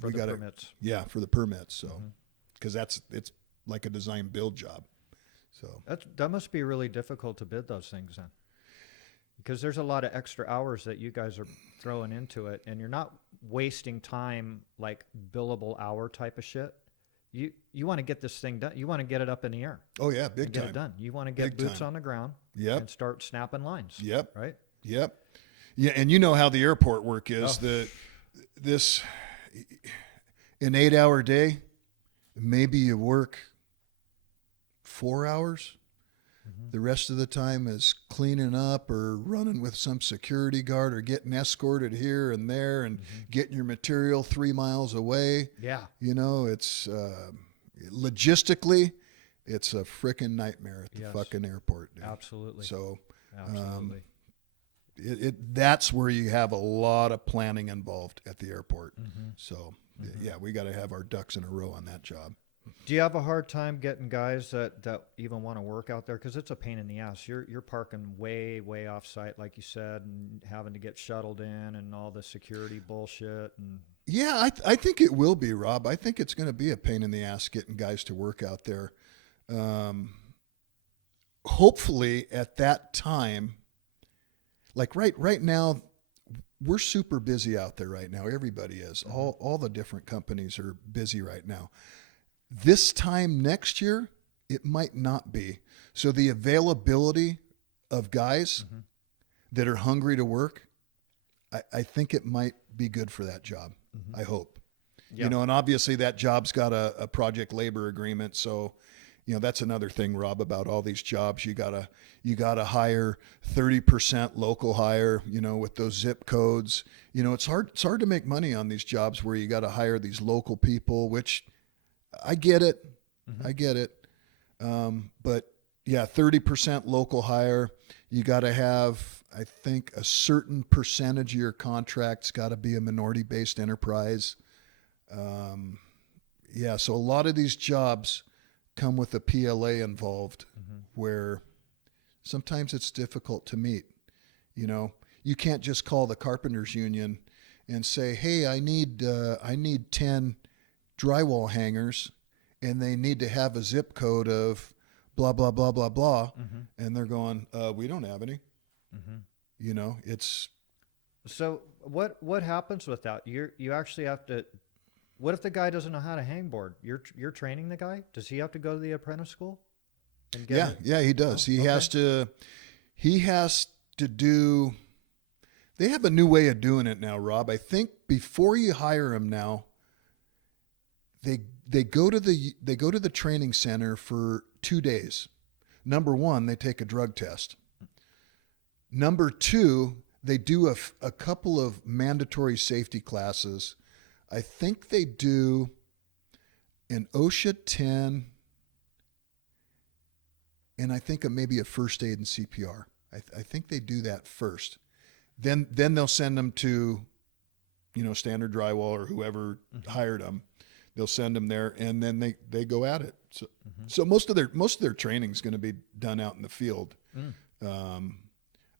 for the permits. Yeah, for the permits. So, because it's like a design build job. So that must be really difficult to bid those things then, because there's a lot of extra hours that you guys are throwing into it, and you're not wasting time like billable hour type of shit. You want to get this thing done. You want to get it up in the air. Oh yeah, big time. Get it done. You want to get boots on the ground. Yep. And start snapping lines. Yep. Right. Yep. Yeah, and you know how the airport work is. This an 8-hour day, maybe you work 4 hours. The rest of the time is cleaning up or running with some security guard or getting escorted here and there and getting your material 3 miles away. Yeah. You know, it's logistically, it's a frickin' nightmare at the fucking airport, dude. Absolutely. So, absolutely. That's where you have a lot of planning involved at the airport. So, yeah, we got to have our ducks in a row on that job. Do you have a hard time getting guys that even want to work out there? Because it's a pain in the ass. You're parking way off site, like you said, and having to get shuttled in and all the security bullshit. And yeah, I think it will be, Rob. I think it's going to be a pain in the ass getting guys to work out there. Hopefully at that time, like right now, we're super busy out there right now. Everybody is. All the different companies are busy right now. This time next year, it might not be. So the availability of guys that are hungry to work, I think it might be good for that job. I hope. Yep. You know, and obviously that job's got a project labor agreement. So, you know, that's another thing, Rob, about all these jobs. You gotta hire 30% local hire, you know, with those zip codes. You know, it's hard to make money on these jobs where you got to hire these local people, which I get it. I get it. But yeah, 30% local hire. You got to have, I think, a certain percentage of your contract's got to be a minority-based enterprise. Yeah, so a lot of these jobs come with a PLA involved where sometimes it's difficult to meet. You know, you can't just call the Carpenters Union and say, hey, I need 10 drywall hangers, and they need to have a zip code of blah, blah, blah, blah, blah. And they're going, we don't have any. You know, it's. So what happens with that? You actually have to, what if the guy doesn't know how to hang board? You're training the guy? Does he have to go to the apprentice school? And Yeah, he does. He has to do, they have a new way of doing it now, Rob. I think before you hire him now, they go to the training center for 2 days. Number one, they take a drug test. Number two, they do a couple of mandatory safety classes. I think they do an OSHA 10, and I think maybe a first aid and CPR. I think they do that first. Then they'll send them to, you know, Standard Drywall or whoever hired them. They'll send them there, and then they go at it. So most of their training is going to be done out in the field.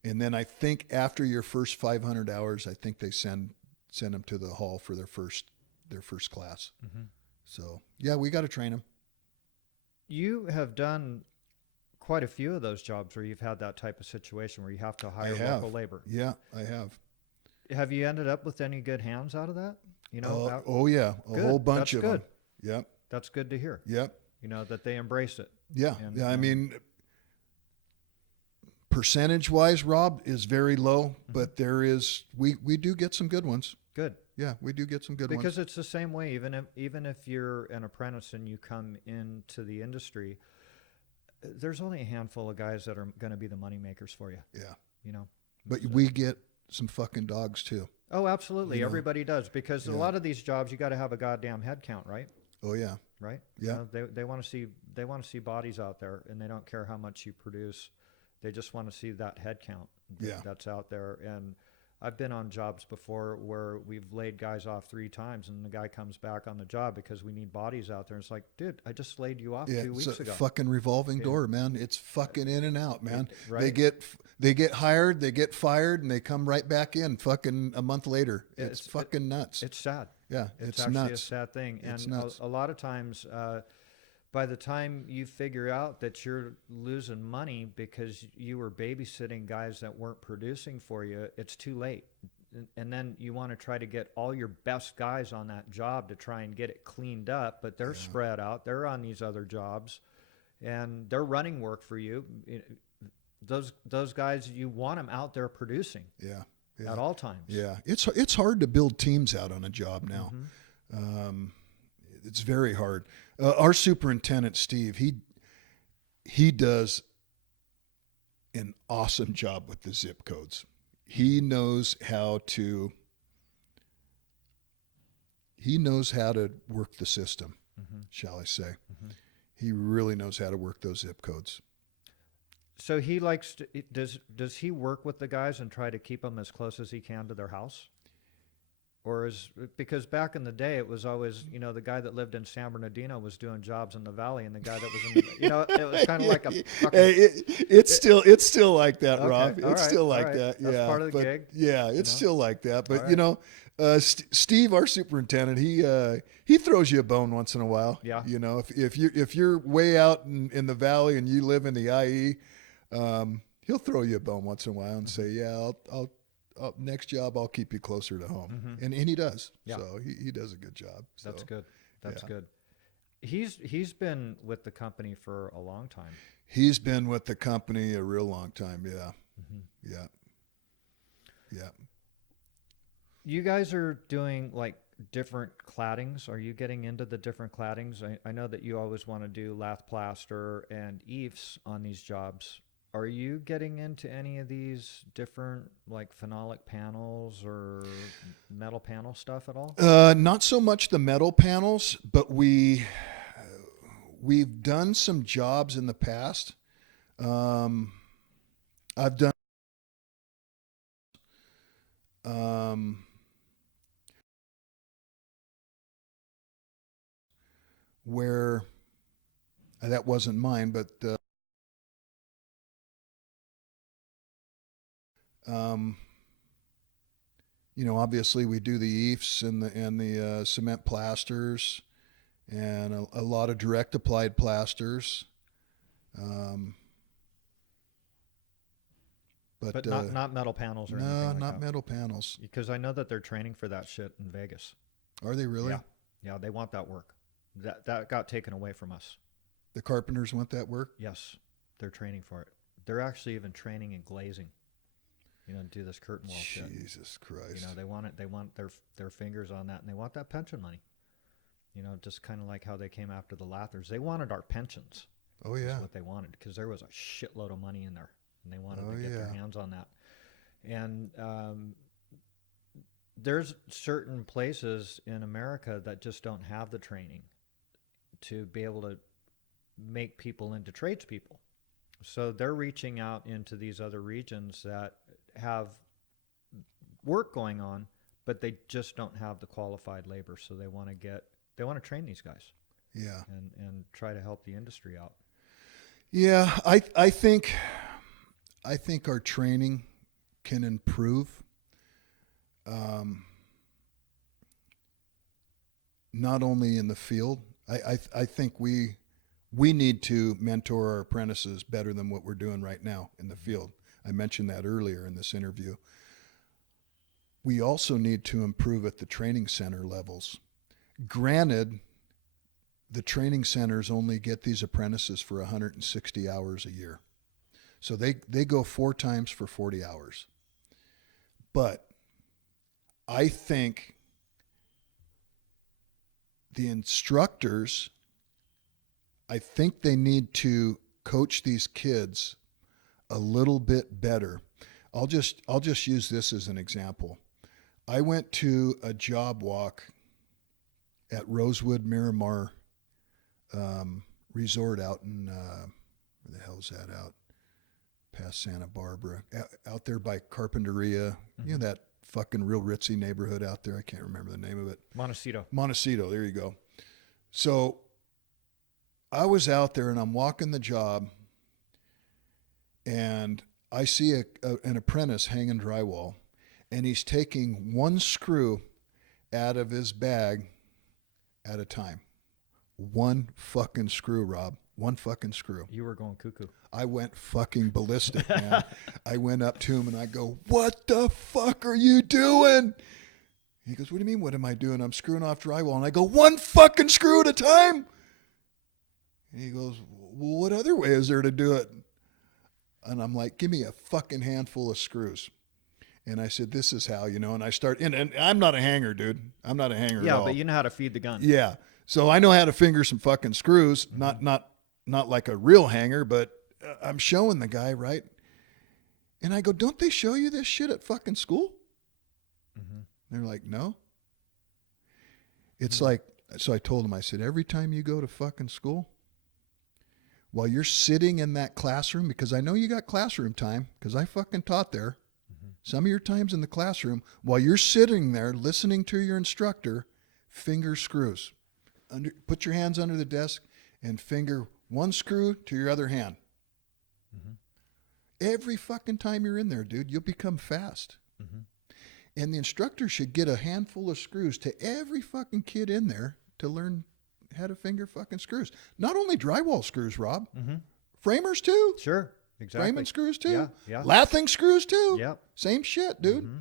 And then I think after your first 500 hours, I think they send them to the hall for their first class. So yeah, we got to train them. You have done quite a few of those jobs where you've had that type of situation where you have to hire local labor. Yeah, I have. Have you ended up with any good hands out of that? You know, oh yeah, a whole bunch of them. Yep. That's good to hear. Yep. You know, that they embrace it. Yeah. I mean, percentage wise, Rob, is very low, but we do get some good ones. Good. Yeah, we do get some good ones. Because it's the same way, even if you're an apprentice and you come into the industry, there's only a handful of guys that are going to be the money makers for you. Yeah. You know. But we get some fucking dogs too. Oh, absolutely. Everybody does, because a lot of these jobs you got to have a goddamn head count, right? Oh yeah. Right? Yeah. You know, they want to see bodies out there, and they don't care how much you produce. They just want to see that head count that's out there. And I've been on jobs before where we've laid guys off 3 times, and the guy comes back on the job because we need bodies out there. And it's like, dude, I just laid you off Yeah, 2 it's weeks a ago. fucking revolving Yeah. door, man. It's fucking in and out, man. Right. They get hired, they get fired, and they come right back in fucking a month later. It's fucking nuts. It's sad. Yeah, It's it's actually nuts. a sad thing. It's And nuts. a lot of times, by the time you figure out that you're losing money because you were babysitting guys that weren't producing for you, it's too late. And then you want to try to get all your best guys on that job to try and get it cleaned up, but they're spread out. They're on these other jobs, and they're running work for you. Those guys, you want them out there producing Yeah. at all times. Yeah, it's hard to build teams out on a job now. It's very hard. Our superintendent Steve, he does an awesome job with the zip codes. He knows how to work the system, shall I say. He really knows how to work those zip codes. So he likes to, does he work with the guys and try to keep them as close as he can to their house? Or because back in the day it was always, the guy that lived in San Bernardino was doing jobs in the valley, and the guy that was in it was kind of like a fucking, it's still like that, okay, Rob. all It's right, still all like right. that. That's Yeah, part of the but gig, yeah, it's still like that. But right. Steve, our superintendent, he throws you a bone once in a while. Yeah. If you're way out in the valley and you live in the IE, he'll throw you a bone once in a while and say, yeah, I'll next job I'll keep you closer to home, and he does. Yeah. So he does a good job. So. That's good. That's yeah. good. He's been with the company for a long time. He's been with the company a real long time. Yeah. Yeah. You guys are doing like different claddings. Are you getting into the different claddings? I know that you always want to do lath, plaster, and eifs on these jobs. Are you getting into any of these different like phenolic panels or metal panel stuff at all? Not so much the metal panels, but we've done some jobs in the past. I've done where that wasn't mine, but obviously we do the eifs and the cement plasters, and a lot of direct applied plasters. But not metal panels or anything no, like not that. metal panels. Because I know that they're training for that shit in Vegas. Are they really? Yeah, they want that work. That got taken away from us. The Carpenters want that work? Yes, they're training for it. They're actually even training in glazing. Do this curtain wall shit. Jesus Christ. They want it. They want their fingers on that, and they want that pension money. Just kind of like how they came after the lathers. They wanted our pensions. Oh yeah. That's what they wanted, because there was a shitload of money in there, and they wanted to get their hands on that. And there's certain places in America that just don't have the training to be able to make people into tradespeople. So they're reaching out into these other regions that have work going on, but they just don't have the qualified labor. So they want to train these guys. Yeah. And try to help the industry out. Yeah, I think our training can improve. Not only in the field, I think we need to mentor our apprentices better than what we're doing right now in the field. I mentioned that earlier in this interview. We also need to improve at the training center levels. Granted, the training centers only get these apprentices for 160 hours a year. So they go 4 times for 40 hours. But I think the instructors, I think they need to coach these kids a little bit better. I'll just use this as an example. I went to a job walk at Rosewood Miramar Resort out in where the hell's that out? Past Santa Barbara, out there by Carpinteria. Mm-hmm. fucking real ritzy neighborhood out there. I can't remember the name of it. Montecito, there you go. So I was out there and I'm walking the job and I see an apprentice hanging drywall and he's taking one screw out of his bag at a time. One fucking screw, Rob. One fucking screw. You were going cuckoo. I went fucking ballistic, man. I went up to him and I go, "What the fuck are you doing?" He goes, "What do you mean, what am I doing? I'm screwing off drywall." And I go, "One fucking screw at a time?" And he goes, "Well, what other way is there to do it?" And I'm like, "Give me a fucking handful of screws." And I said, "This is how, and I start, and I'm not a hanger, dude. I'm not a hanger at all. Yeah, but you know how to feed the gun. Yeah. So I know how to finger some fucking screws, not like a real hanger, but I'm showing the guy, right? And I go, "Don't they show you this shit at fucking school?" Mm-hmm. They're like, "No." It's like, so I told him, I said, "Every time you go to fucking school, while you're sitting in that classroom, because I know you got classroom time, because I fucking taught there, some of your time's in the classroom, while you're sitting there listening to your instructor, finger screws. Put your hands under the desk and finger one screw to your other hand. Mm-hmm. Every fucking time you're in there, dude, you'll become fast." Mm-hmm. And the instructor should get a handful of screws to every fucking kid in there to learn how to finger fucking screws. Not only drywall screws, Rob. Mm-hmm. Framers too. Sure, exactly. Framing screws too. Yeah. Lathing screws too. Yep. Same shit, dude. Mm-hmm.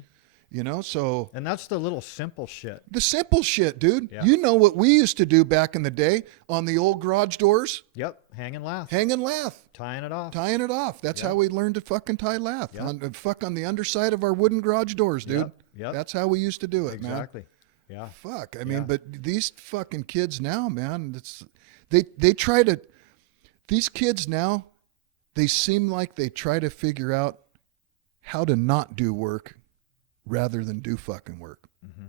So. And that's the little simple shit. The simple shit, dude. Yeah. You know what we used to do back in the day on the old garage doors? Yep, hanging lath. Hanging lath. Tying it off. That's how we learned to fucking tie lath. Yep. On the underside of our wooden garage doors, dude. Yep. That's how we used to do it, man. Exactly. Yeah. Fuck. I mean, but these fucking kids now, man, they try to, these kids now, they seem like they try to figure out how to not do work rather than do fucking work. Mm-hmm.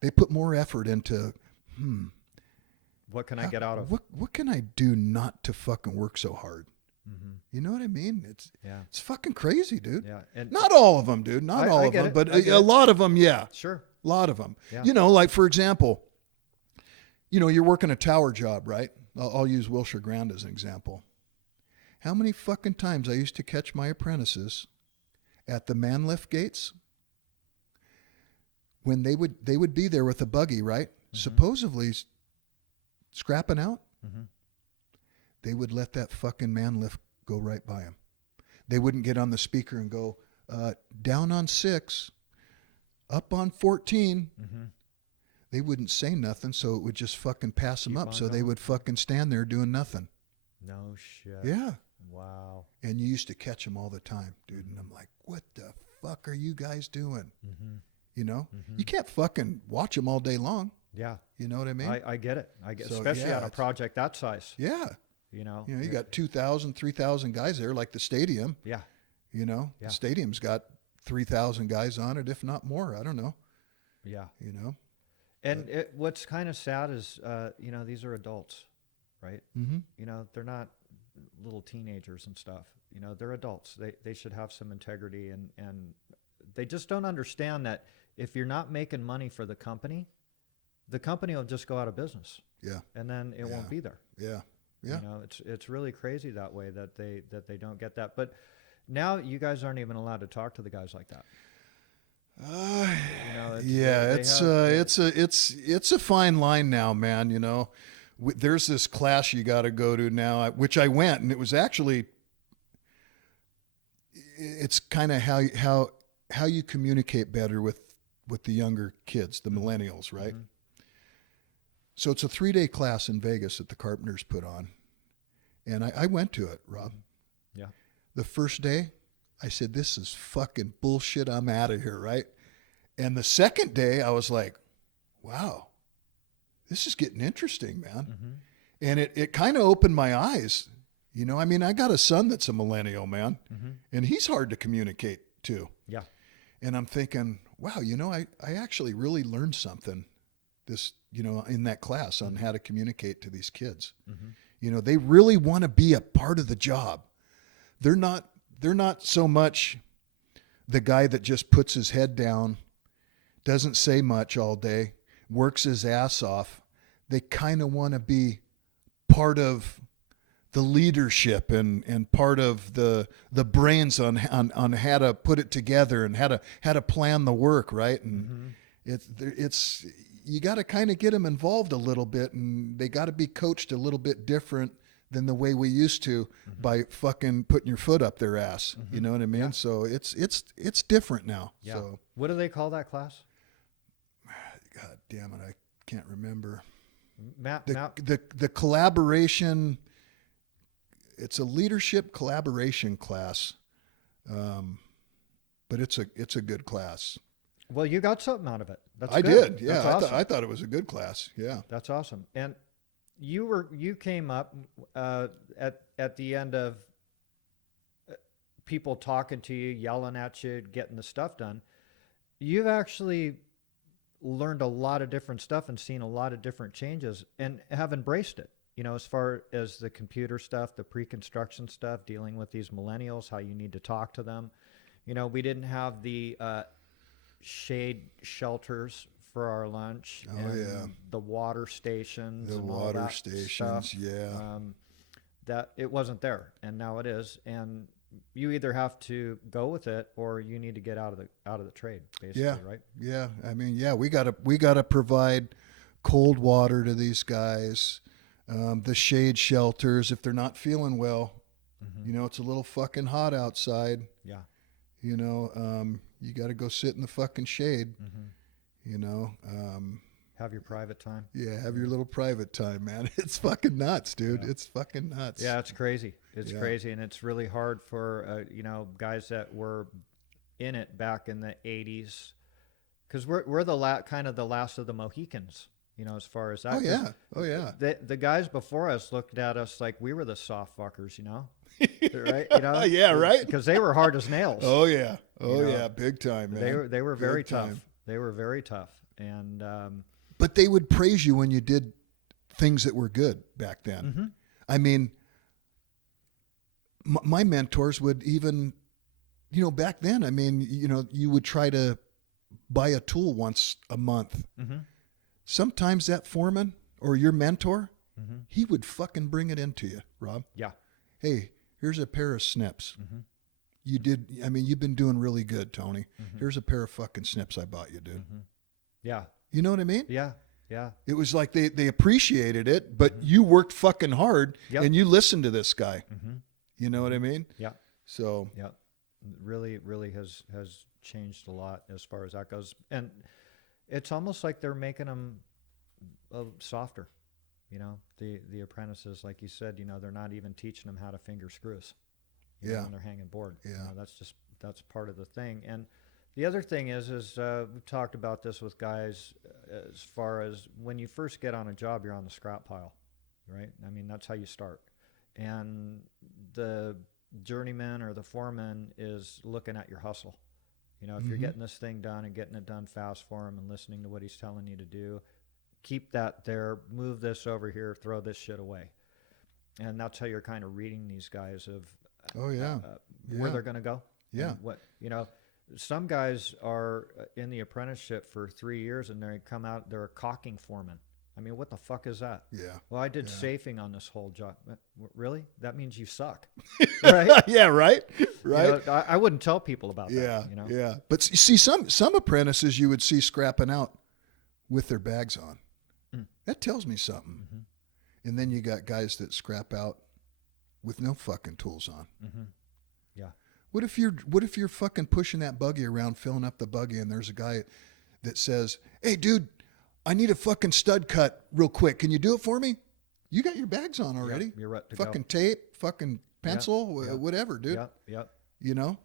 They put more effort into, what can I get out of? What can I do not to fucking work so hard? Mm-hmm. You know what I mean? It's fucking crazy, dude. Yeah. And not all of them, dude. Not all of them, but a lot of them, yeah. Sure. A lot of them. Yeah. Like, for example, you're working a tower job, right? I'll use Wilshire Ground as an example. How many fucking times I used to catch my apprentices at the man lift gates when they would be there with a buggy, right? Mm-hmm. Supposedly scrapping out. Mm-hmm. They would let that fucking man lift go right by them. They wouldn't get on the speaker and go, down on 6, up on 14. Mm-hmm. They wouldn't say nothing, so it would just fucking pass them up. So going. They would fucking stand there doing nothing. No shit. Yeah. Wow. And you used to catch them all the time, dude. And I'm like, what the fuck are you guys doing? Mm-hmm. You can't fucking watch them all day long. Yeah. You know what I mean? I get it. Especially on a project that size. Yeah. You got 2,000, 3,000 guys there, like the stadium. Yeah. The stadium's got 3,000 guys on it, if not more. I don't know. Yeah. And what's kind of sad is, these are adults, right? Mm-hmm. They're not little teenagers and stuff. They're adults. They should have some integrity, and they just don't understand that if you're not making money for the company will just go out of business. Yeah. And then it won't be there. Yeah. Yeah. It's really crazy that way that they don't get that. But now you guys aren't even allowed to talk to the guys like that. It's a fine line now, man. There's this class you got to go to now, which I went, and it was actually, it's kind of how you communicate better with the younger kids, the millennials, right? Mm-hmm. So it's a 3-day class in Vegas that the Carpenters put on. And I went to it, Rob. Yeah. The first day, I said, this is fucking bullshit. I'm out of here, right? And the second day, I was like, wow, this is getting interesting, man. Mm-hmm. And it kind of opened my eyes. I got a son that's a millennial, man. Mm-hmm. And he's hard to communicate to. Yeah. And I'm thinking, wow, I actually really learned something in that class on how to communicate to these kids. Mm-hmm. They really want to be a part of the job. They're not so much the guy that just puts his head down, doesn't say much all day, works his ass off. They kind of want to be part of the leadership and part of the brains on how to put it together and how to plan the work, right? And it's you got to kind of get them involved a little bit, and they got to be coached a little bit different than the way we used to by fucking putting your foot up their ass. You know what I mean? Yeah. So it's different now. Yeah. So what do they call that class? God damn it, I can't remember. The collaboration. It's a leadership collaboration class, but it's a good class. Well, you got something out of it. That's I good. did. Yeah, That's awesome. I thought it was a good class. Yeah, that's awesome. And you came up at the end of people talking to you, yelling at you, getting the stuff done. You've actually learned a lot of different stuff and seen a lot of different changes and have embraced it. You know, as far as the computer stuff, the pre-construction stuff, dealing with these millennials, how you need to talk to them. You know, we didn't have the shade shelters for our lunch. Oh, and yeah. The water stations. The and all water that stations, stuff. yeah. That it wasn't there, and now it is. And you either have to go with it or you need to get out of the trade, basically, right? Yeah. I mean, yeah, we gotta provide cold water to these guys. The shade shelters, if they're not feeling well, you know, it's a little fucking hot outside. Yeah. You know, you got to go sit in the fucking shade, you know. Have your private time. Yeah, have your little private time, man. It's fucking nuts, dude. Yeah. It's fucking nuts. Yeah, it's crazy. It's crazy, and it's really hard for, you know, guys that were in it back in the 80s, because we're the kind of the last of the Mohicans. You know, as far as that. Oh yeah. The guys before us looked at us like we were the soft fuckers, you know, right? You know, yeah, right. Because they were hard as nails. Oh yeah, you know? Yeah, big time, man. They were very tough. They were very tough, and but they would praise you when you did things that were good back then. I mean, my mentors would even, you know, back then. I mean, you know, you would try to buy a tool once a month. Sometimes that foreman or your mentor, he would fucking bring it into you, Rob. Yeah. Hey, here's a pair of snips. You've been doing really good, Tony. Here's a pair of fucking snips I bought you, dude. Yeah. You know what I mean? Yeah. Yeah. It was like they appreciated it, but you worked fucking hard and you listened to this guy. You know what I mean? Yeah. So. Yeah. Really, really has changed a lot as far as that goes. And it's almost like they're making them softer, you know, the apprentices, like you said, you know, they're not even teaching them how to finger screws when they're hanging board. Yeah. You know, that's part of the thing. And the other thing is we've talked about this with guys as far as when you first get on a job, you're on the scrap pile, right? I mean, that's how you start. And the journeyman or the foreman is looking at your hustle. You know, if you're getting this thing done and getting it done fast for him and listening to what he's telling you to do, keep that there, move this over here, throw this shit away. And that's how you're kind of reading these guys of where they're going to go. Yeah. What, you know, some guys are in the apprenticeship for 3 years and they come out, they're a caulking foreman. I mean, what the fuck is that? Yeah. Well, I did safing on this whole job. Really? That means you suck. Right? Yeah, right? Right. You know, I wouldn't tell people about that. You know? Yeah. But see, some apprentices you would see scrapping out with their bags on. That tells me something. And then you got guys that scrap out with no fucking tools on. Yeah. What if you're fucking pushing that buggy around, filling up the buggy, and there's a guy that says, "Hey, dude, I need a fucking stud cut real quick. Can you do it for me?" You got your bags on already. Yep, you're right to fucking go. tape, fucking pencil, whatever, dude. Yep. You know?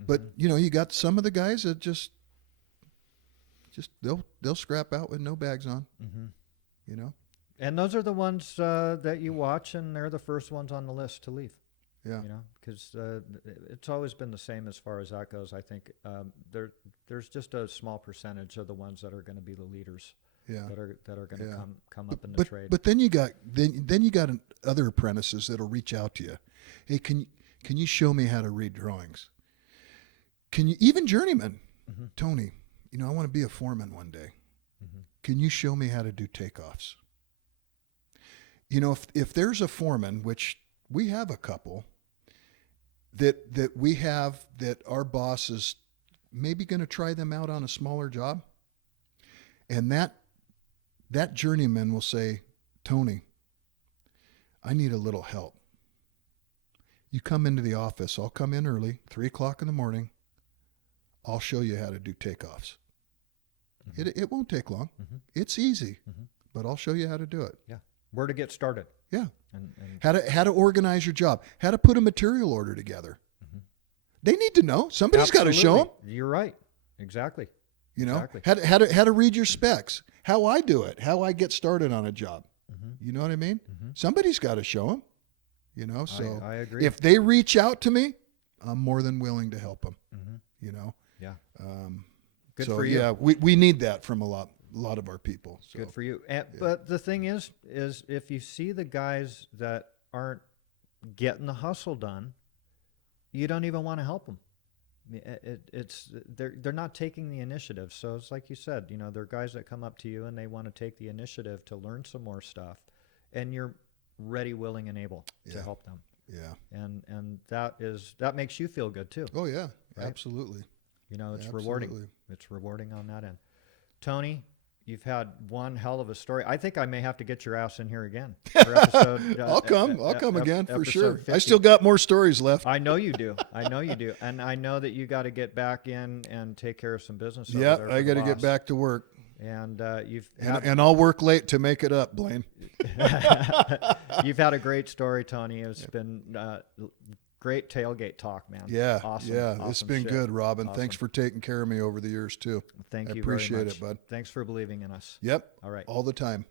But, you know, you got some of the guys that just they'll scrap out with no bags on, you know? And those are the ones that you watch, and they're the first ones on the list to leave. Yeah. You know, because it's always been the same as far as that goes. I think there's just a small percentage of the ones that are going to be the leaders. Yeah. That are going to come up in the trade. But then you got other apprentices that'll reach out to you. Hey, can you show me how to read drawings? Can you, even journeymen, Mm-hmm. Tony, you know, I want to be a foreman one day. Mm-hmm. Can you show me how to do takeoffs? You know, if there's a foreman, which we have a couple, that we have, that our boss is maybe going to try them out on a smaller job, and that journeyman will say, Tony, I need a little help. You come into the office. I'll come in early, 3:00 in the morning. I'll show you how to do takeoffs. Mm-hmm. It won't take long. Mm-hmm. It's easy, Mm-hmm. but I'll show you how to do it. Yeah. Where to get started. Yeah. And How to organize your job, how to put a material order together. Mhm. They need to know. Somebody's got to show them. Absolutely. You're right. Exactly. You know, Exactly. how to read your specs, how I do it, how I get started on a job. Mm-hmm. You know what I mean? Mm-hmm. Somebody's got to show them. You know, so I agree. if they reach out to me, I'm more than willing to help them. Mm-hmm. You know. Yeah. Good for you. Yeah, we need that from a lot of our people. So. Good for you. And, But the thing is if you see the guys that aren't getting the hustle done, you don't even want to help them. They're not taking the initiative. So it's like you said, you know, there are guys that come up to you and they want to take the initiative to learn some more stuff, and you're ready, willing, and able to help them. Yeah. And that makes you feel good too. Oh yeah, Right? absolutely. You know, it's Absolutely. rewarding. It's rewarding on that end. Tony, you've had one hell of a story. I think I may have to get your ass in here again for episode. I'll come again for sure. 50. I still got more stories left. I know you do. I know you do. And I know that you got to get back in and take care of some business. over Yeah, there I for got to the get boss. back to work. And you've had And I'll work late to make it up, Blaine. you've had a great story, Tony. It's been great tailgate talk, man. Yeah, Awesome. yeah. It's Awesome been shit. good, Robin. Awesome. Thanks for taking care of me over the years too. Thank I you. appreciate very much. it, bud. Thanks for believing in us. Yep. All right. All the time.